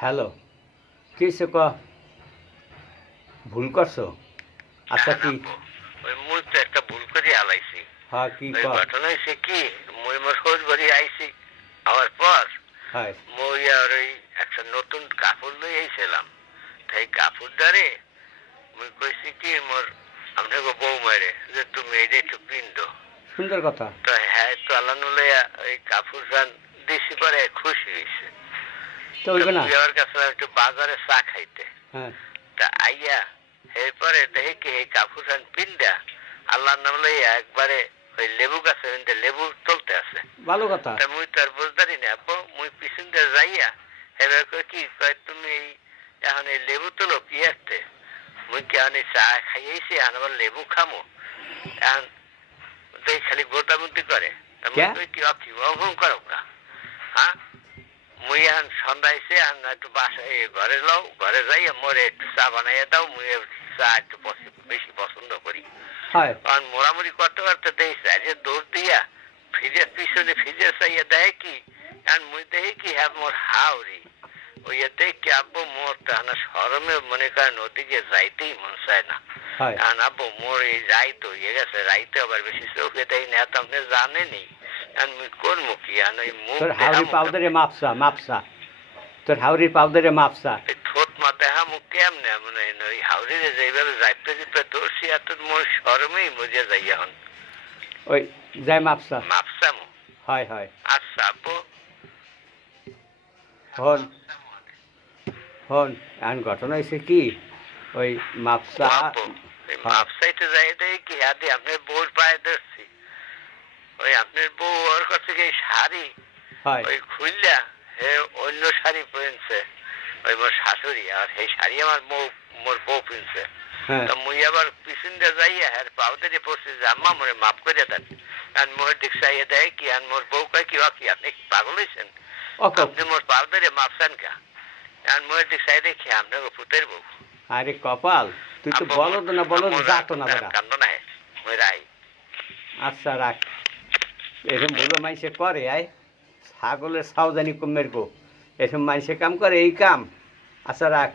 Hello, কি হয়েছে ক? ভুল করছো? আচ্ছা কি? ওই মুই তো একটা ভুল করে আলাইছি। হ্যাঁ কি ওই ক? ঘটনা হয়েছে কি, মুই মোর শ্বশুর বাড়ি আইছি, আওয়ার পর হয় মুই আর ওই একটা নতুন কাপড় লই আইছিলাম। তাই কাপড় দ্বারে মুই কইছি কি মোর আপনাকে বউ মারে যে তুমি এইটা একটু পিন্দো। সুন্দর কথা। তো হ্যাঁ তো আল্লাহ লইয়া ওই কাপড় গান দিছি পরে খুশি হয়েছে। তো হইবে না? মুই আবার গেছিলাম একটু বাজারে চা খাইতে। হ্যাঁ তা আইয়া এরপরে দেখি কি এই কাপড় গান পিন্দা আল্লাহর নাম লইয়া একবারে ওই লেবু গাছে লেবু তুলতে আছে। ভালো কথা। তা মুই তো আর বুঝদারি না আব্বু, মুই পিছন দিয়ে যাইয়া এবার কই কি কয় তুমি এই এখন এই লেবু তুলো কি আসতে, মুই কি এখন এই চা খাইয়েছি এখন আবার লেবু খামো, এখন তুই খালি গোটামুটি করে। তা মুই কই কি অকি অহং করো না, হ্যাঁ মুই এখন সন্ধ্যা আইসে একটু বাসায় ঘরে লও, ঘরে যাইয়া মোরে একটু চা বানাইয়া দাও, মুই চা একটু বেশি পছন্দ করি। হয় কারণ মোড়ামুড়ি করতে করতে দেখি আজকে দৌড় দিয়া ফ্রিজের পিছনে ফ্রিজের চাইয়া দেয় কি, কারণ মুই দেখি কি হ্যাঁ মোর হাওড়ি ওই দেখি আব্বু মোর টানা সরমে মনে করেন ওদিকে যাইতেই মন চায় না। হয় কারণ আব্বু মোর এই রাইতো ইয়ে গেছে, রাইতে আবার বেশি চোখে দেয় না, তো আপনি জানেনি মুই কোন মুখী আন ওই মুখ তোর হাওড়ি পাউডারে মাপসা মাপসা, তোর হাওড়ির পাউডারে মাপসা। ঠোঁট মাথায় হা মুখ কেমনে মানে ওই হাওড়িরে যেভাবে যাইতে যেতে দৌড়ছি এত মোর সরমেই মজে যাই এখন ওই যাই মাপসা। মাপসামো। হয় হয়। আচ্ছা আব্বু হন হন এখন ঘটনা হয়েছে কি, ওই মাপসা। আব্বু এই মাপসাইতে যাই দেখি কি আদি আপনার বউর পায়ে ধরছি, ওই আপনার বউ ওর কাছে গিয়ে শাড়ি হয় ওই খুললা হে অন্য শাড়ি পরেছে ওই মোর শাশুড়ি, আর সেই শাড়ি আমার মোর বউ পিনছে। হ্যাঁ তা মুই আবার পিছন দিয়ে যাইয়া আর পাউডারে পড়ছে যে আম্মা মোরে মাফ করে দেন, আর মোর দিক চাইয়া দেয় কি আর মোর বউ কয় কি কি আপনি কি পাগল হয়েছেন, আপনি মোর পাউডারে মাপছেন কা, আর মোর দিক চাই দেখি আপনাকে পুতের বউ। আরে কপাল, তুই তো বলো তো না, বলো যাতো না বেটা। কান্দ না মুই রাই। আচ্ছা রাখ, এরকম ভুলো মাইসে করে আয়, ছাগলের সাউজানি কমের গো, এসব মাইসে কাম করে এই কাম। আচ্ছা রাখ।